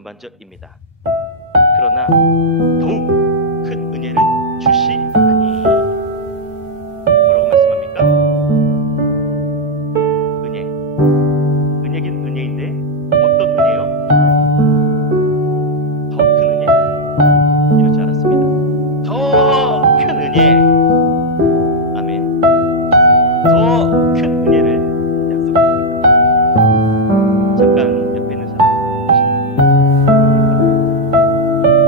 전반적입니다. 그러나 더욱 큰 은혜를 주시나니. 뭐라고 말씀합니까? 은혜. 은혜긴 은혜인데 어떤 은혜요? 더 큰 은혜. 이럴 줄 알았습니다. 더 큰 은혜. 아멘. 더 큰 은혜를 약속하십니다. 잠깐 옆에 있는 사람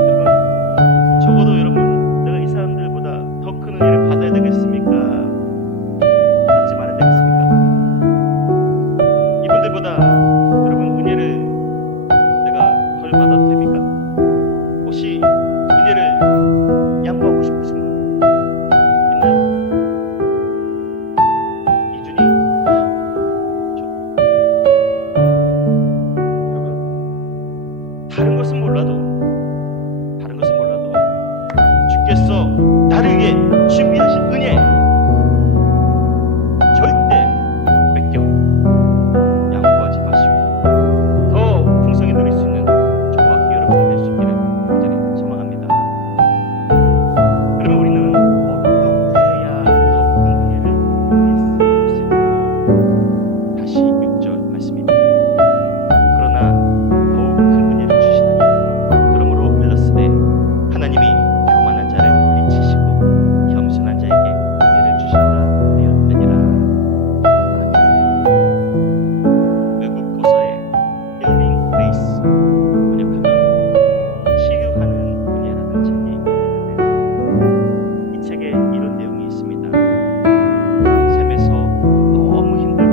여러분, 적어도 여러분, 내가 이 사람들보다 더 큰 은혜를 받아야 되겠습니까? 받지 말아야 되겠습니까? 이분들보다 여러분 은혜를 내가 덜 받아도 됩니까? 혹시 은혜를 양보하고 싶으신 분 있나요? 이준이? 여러분, 다른 것은 몰라도 주께서 나를 위해 준비하신 은혜 절대 뺏겨 양보하지 마시고 더 풍성히 누릴 수 있는 저와 여러분이 될 수 있기를 간절히 소망합니다. 그러면 우리는 어떻게 해야 더 큰 은혜를 누릴 수 있을까요? 다시 6절 말씀입니다. 그러나 더욱 큰 은혜를 주시나니 그러므로 믿었으되 하나님이 교만한 자를 해치시고 겸손한 자에게 은혜를 주신다 되었느니라. 아멘. 외국 고서에 힐링 그레이스 번역하면 치유하는 은혜라는 책이 있는데 이 책에 이런 내용이 있습니다. 삶에서 너무 힘들고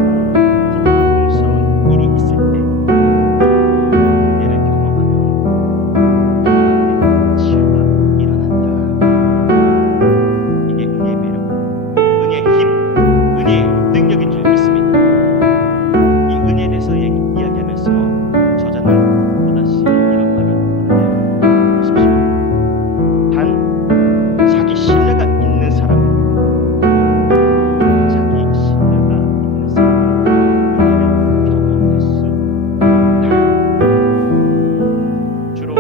고통스러운 일이 있을 때 은혜를 경험하면 그 안에 치유가 일어난다. 이게 은혜의 매력, 은혜의 힘, 은혜의 능력인 줄 믿습니다. 이 은혜에 대해서 이야기하면서 저자는 또다시 이런 말을 하는데요. 보십시오. 단 자기 신뢰가 있는 사람은 은혜를 경험할 수 없다. 주로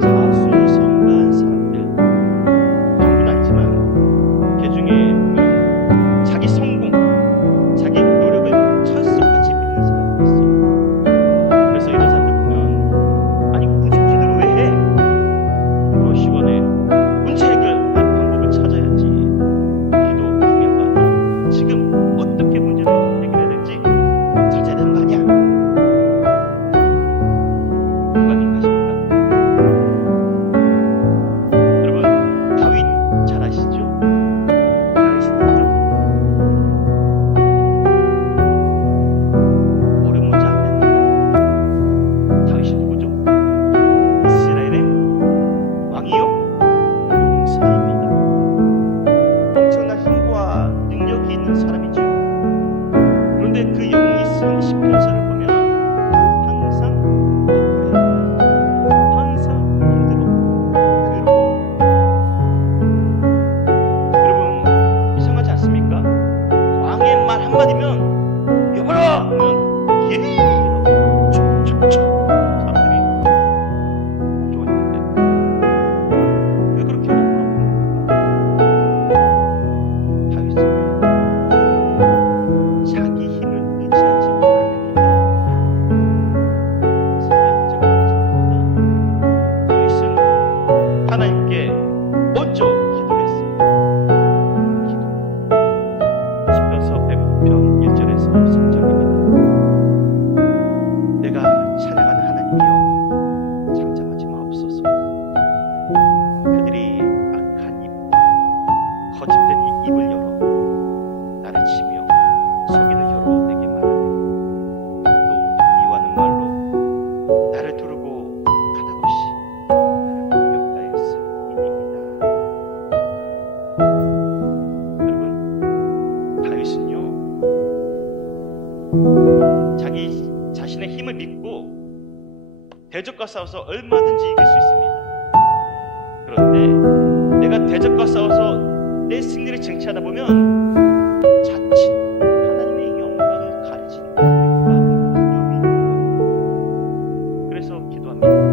자수성가한 사람들, 전부는 아니지만 그 중에 보면 자기 성공, 자기 노력을 철석같이 믿는 사람도 있어요. 그래서 이런 사람들 보면 아니 굳이 기도를 왜 해? 그거 시간에 문제 해결할 방법을 찾아야지. 기도 중요한 거 아니야? 지금 어떻게 문제를 해결해야 될지 찾아야 되는 거 아니야? 공감인가십니까? 여러분, 다윗 잘 아시죠? 아시죠? 어려운 문제 안 냈는데 다윗이 누구죠? 이스라엘의 왕이요? 용사입니다. 엄청난 힘과 능력이 있는 사람이죠. 그런데 그 영이 쓴 시편서를 보면 항상 억울해, 항상 힘들어, 괴로워. 여러분, 이상하지 않습니까? 왕의 말 한마디면 여보라 하면 예 이러고 촉촉촉 사람들이 좋아했는데 왜 그렇게 억울하고 그런 겁니까? 다윗은 자기 힘을 의지하지 않았기 때문입니다. 삶의 문제가 있을 때마다 다윗은 하나님께 먼저 기도를 했습니다. 기도. 시편서 109편 1절에서 3절입니다. 내가 찬양하는 하나님이여 잠잠하지 마옵소서. 그들이 악한 입과 거짓된 이 입을 열어 나를 치며 속이는 혀로 내게 말하며 또 미워하는 말로 나를 두르고 가닥없이 나를 공격하였음이니이다. 여러분, 다윗은요 자기 자신의 힘을 믿고 대적과 싸워서 얼마든지 이길 수 있습니다. 그런데 내가 대적과 싸워서 내 승리를 쟁취하다 보면 자칫 하나님의 영광을 가르치는 두려움이 있는 거예요. 그래서 기도합니다.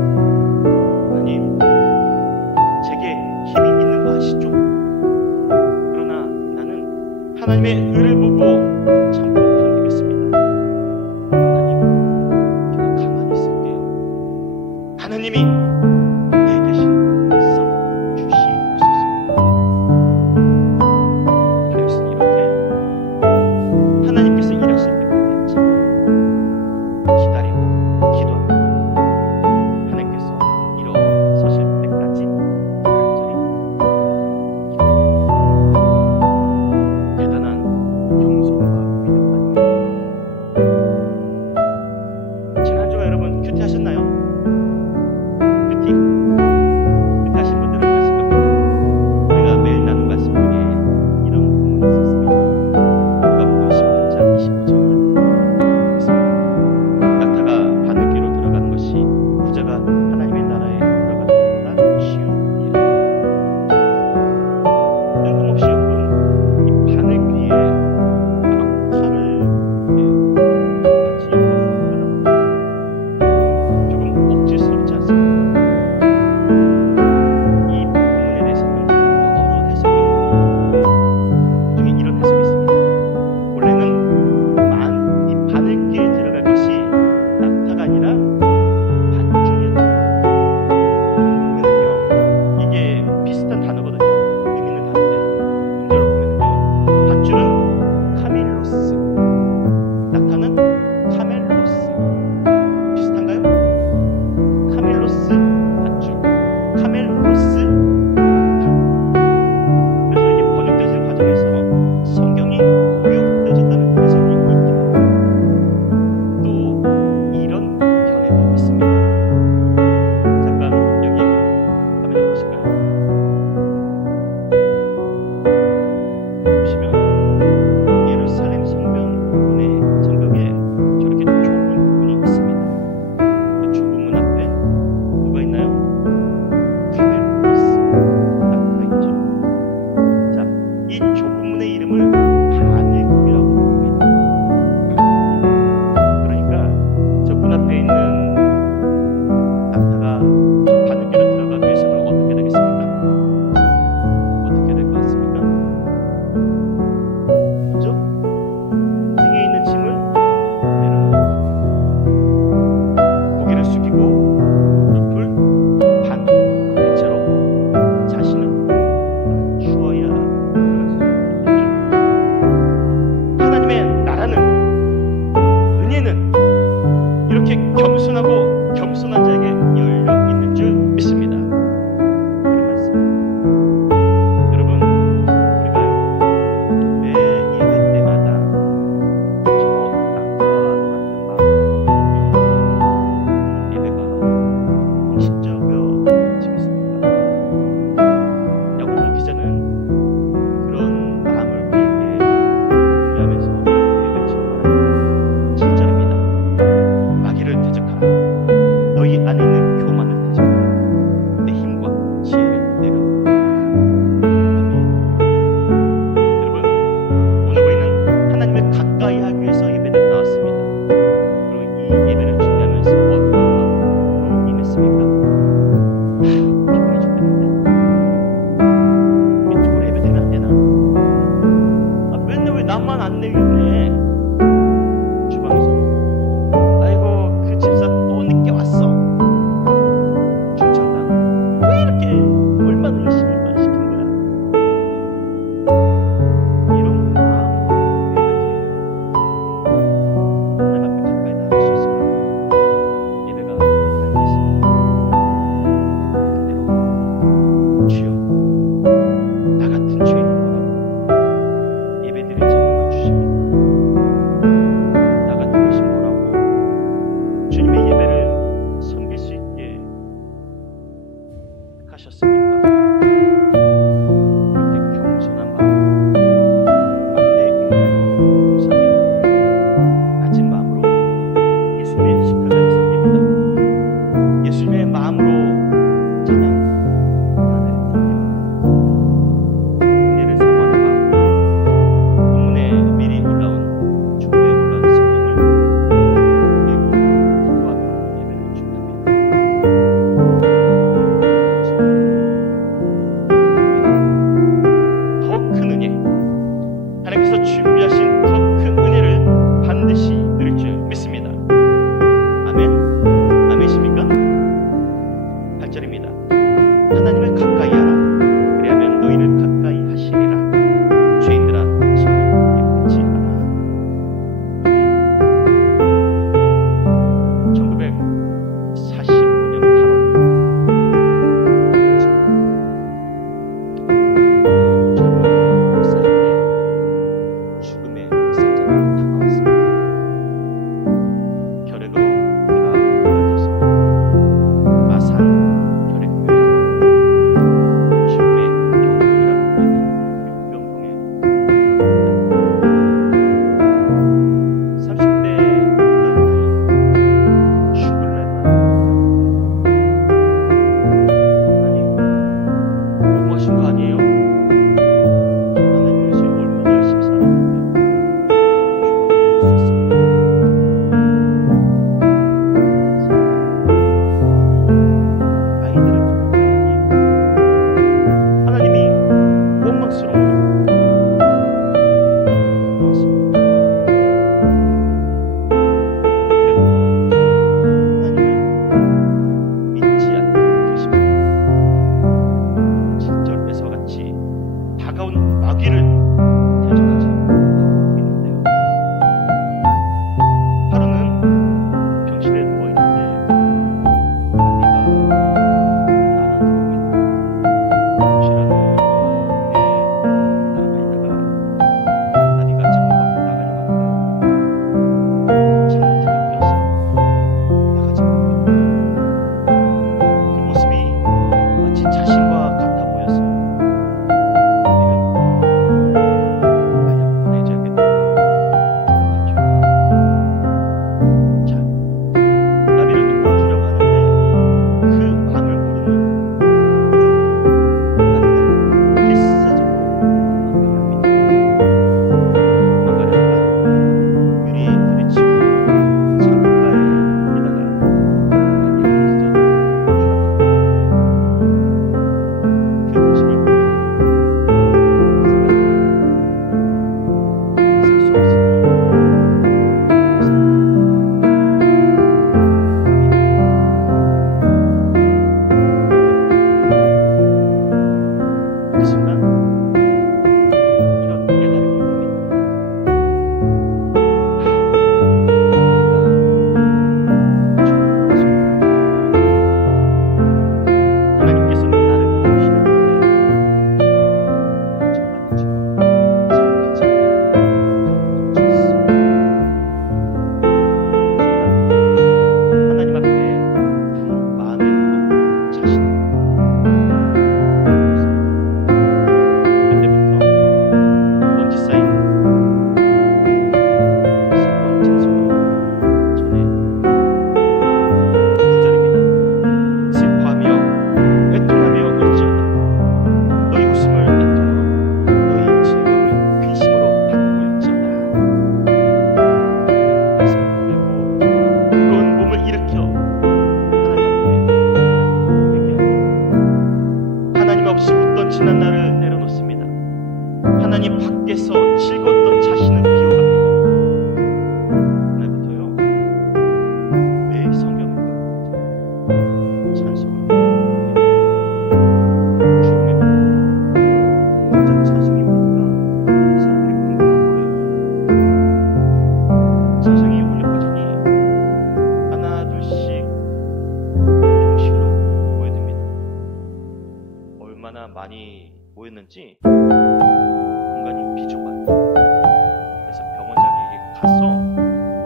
많이 모였는지 공간이 비좁아요. 그래서 병원장에게 가서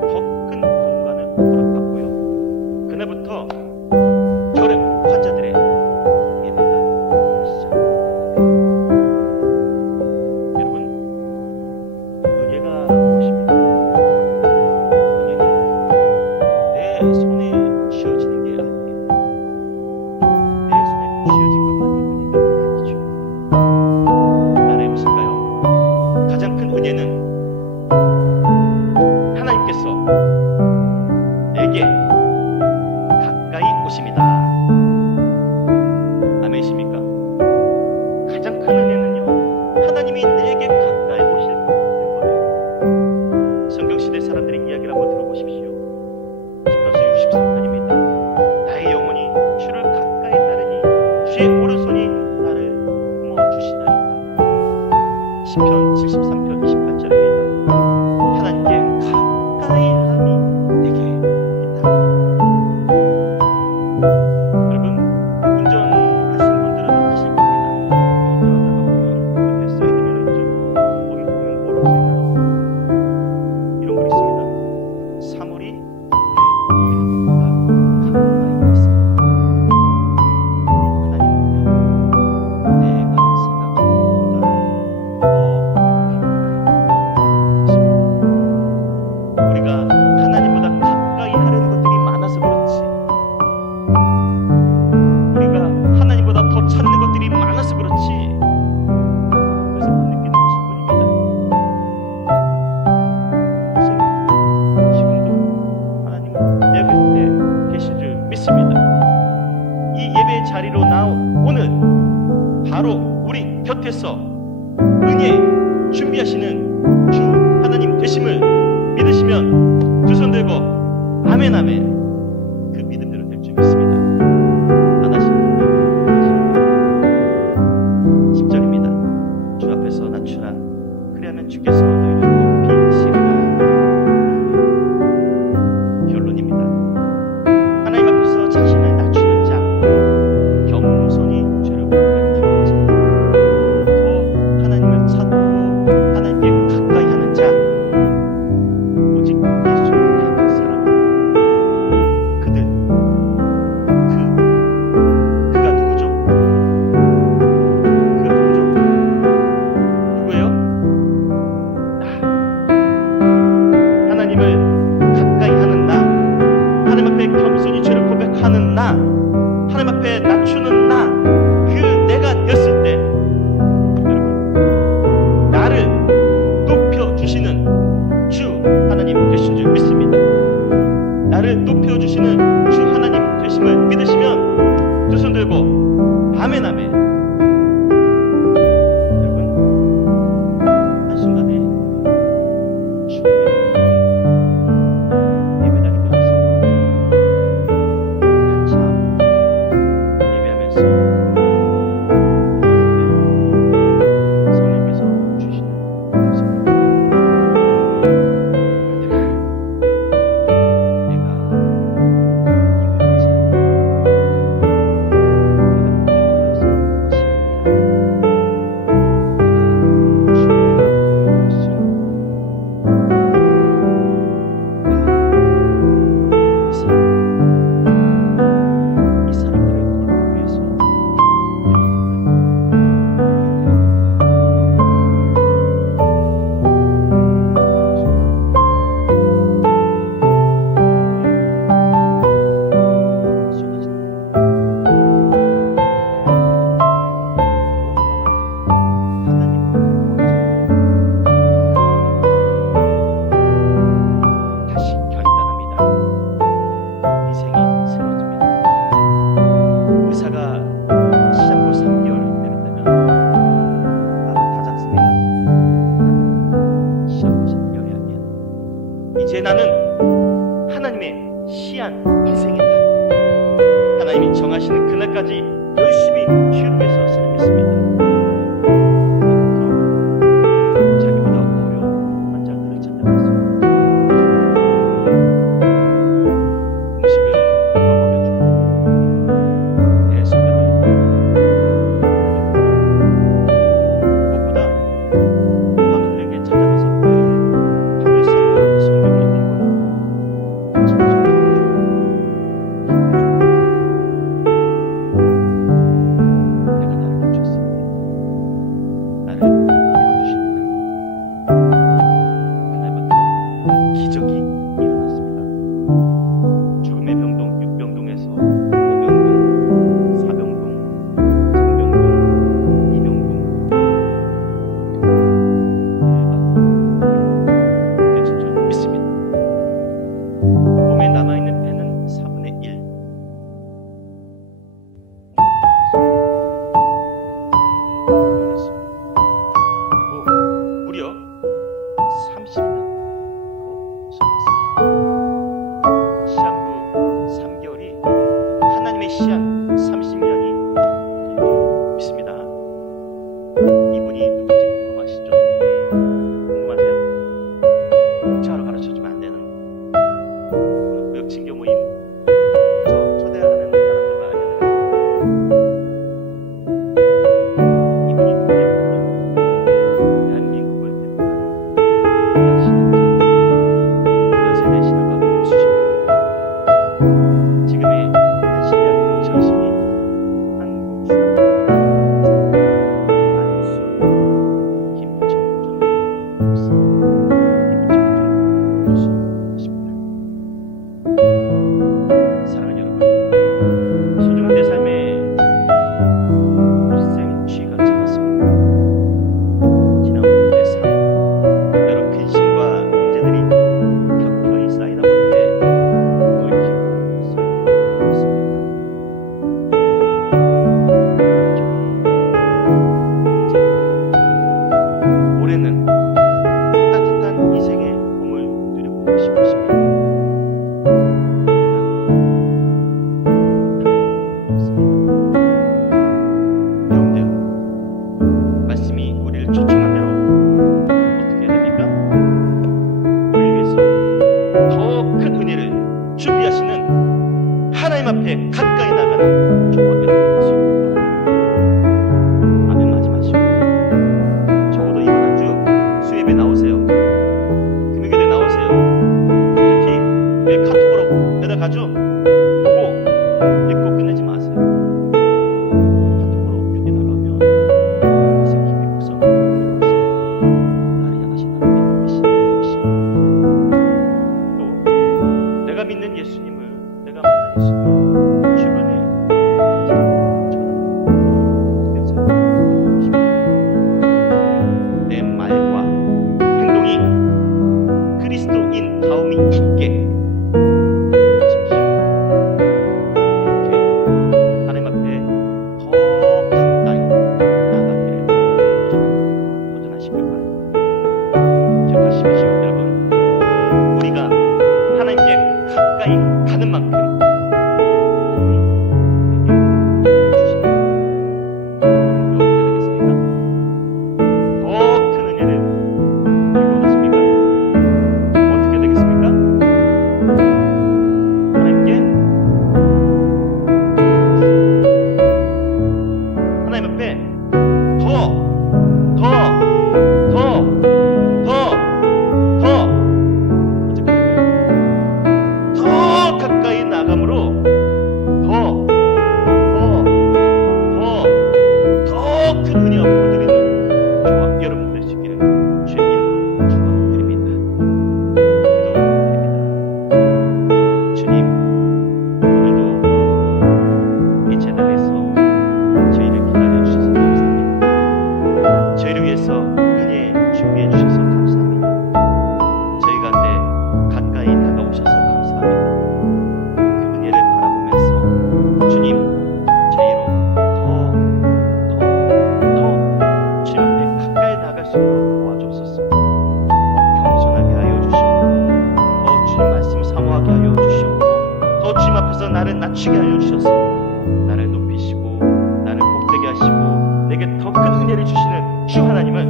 더 큰 공간을 허락받고요. 그날부터 결핵 환자들의 예배가 시작됩니다. 여러분, 은혜가 무엇입니까? 은혜는 내 손에 쥐어지는 게 아니에요. 내 손에 쥐어진 것만이 은혜가 아니죠. 나라의 무엇일까요? 가장 큰 은혜는 하나님께서 내게 가까이 오십니다. 아멘이십니까? 가장 큰 은혜는요, 하나님이 내게 가까이 오실 거예요. 성경시대 사람들의 이야기를 한번 들어보십시오. 시편서 63편입니다. 나의 영혼이 주를 가까이 따르니 주의 오른손이 나를 품어주시나이다. 시편 73편 28절입니다. 하나님께 가까이 함이 내게 옵니다. 여러분, 운전하시는 분들은 하실 겁니다. 운전하다가 보면 옆에 사이드미러 있죠. 거기 보면 뭐라고 써있나요? 이런 글 있습니다. 사물이 내 눈보다 가까이 있습니다. 하나님은요, 내가 생각하는 것보다 더 가까이 계십니다. 우리가 하나님보다 가까이 하려는 것들이 많아서 그렇지, 우리가 하나님보다 더 찾는 것들이 많아서 그렇지, 그래서 못 느끼는 것일 뿐입니다. 선생님, 지금도 하나님은 내 곁에 계신 줄 믿습니다. 이 예배 자리로 나온 오늘 바로 우리 곁에서 은혜 준비하시는 주 하나님 되심을 믿으시면 두 손 들고 아멘 아멘, 그 믿음대로 될 줄 믿습니다. 안 하시는 분들 10절입니다. 주 앞에서 낮추라. 그리하면 주께서 너희를 높이시리라. 아멘. 결론입니다. 하나님 앞에서 자신을 낮추는 자, 겸손히 죄를 고백하는 자, 더 하나님을 찾고 하나님께 가까이 하는 자, 오직 예수를 닮은 사람, 그들, 그가 누구죠? 그가 누구죠? 누구예요? 나. 하나님을 가까이 하는 나, 하나님 앞에 겸손히 죄를 고백하는 나, 하나님 앞에 낮추는 나, 그 내가 됐을 때 여러분, 나를 높여주시는 주 하나님 되신 줄 믿습니다. 나를 높여주시는 주 하나님 되심을 믿으시면 두 손 들고 아멘 아멘. 여러분, 한순간에 죽음의 예배당이 되었습니다. 한참 예배하면서 성령께서 주시는 음성입니다. 아들아, 내가 이외롭지 않아. 내가 너를 걸려서 것이 이제 나는 하나님의 시한 인생이다. 하나님이 정하시는 그날까지 열심히 주를 위해서 살겠습니다. 자기보다 어려운 환자들을 찾아가서 음식을 먹여주고 내 소변을 하고 싶으십니다. 없습니다. 여러분들, 말씀이 우리를 초청한 대로 어떻게 해야 됩니까? 우리를 위해서 더 큰 은혜를 준비하시는 하나님 앞에 가까이 나가는 저와 여러분이 될 수 있기를 바랍니다. 아멘 하지 마시고 적어도 이번 한 주 수예배 나오세요. 금요일에 나오세요. 특히 왜 카톡으로 내려가죠? 보고 읽고 끝내지 마세요. 카톡으로 교대 날아오면 가슴 깊이 묵상하고 기도하세요. 나를 향하신 하나님의 계신 또 내가 믿는 예수님을, 내가 만난 예수님을 주변에 내 말과 행동이 그리스도인 다움이 있게 하십시오. 이렇게 하나님 앞에 더 가까이 나가기를 도전하시길 바랍니다. 기억하십시오, 여러분. 우리가 하나님께 가까이 가는 만큼 나를 낮추게 하여 주셔서 나를 높이시고 나를 복되게 하시고 내게 더 큰 은혜를 주시는 주 하나님을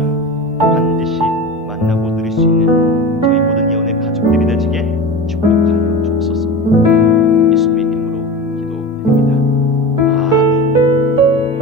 반드시 만나고 누릴 수 있는 저희 모든 예언의 가족들이 되시게 축복하여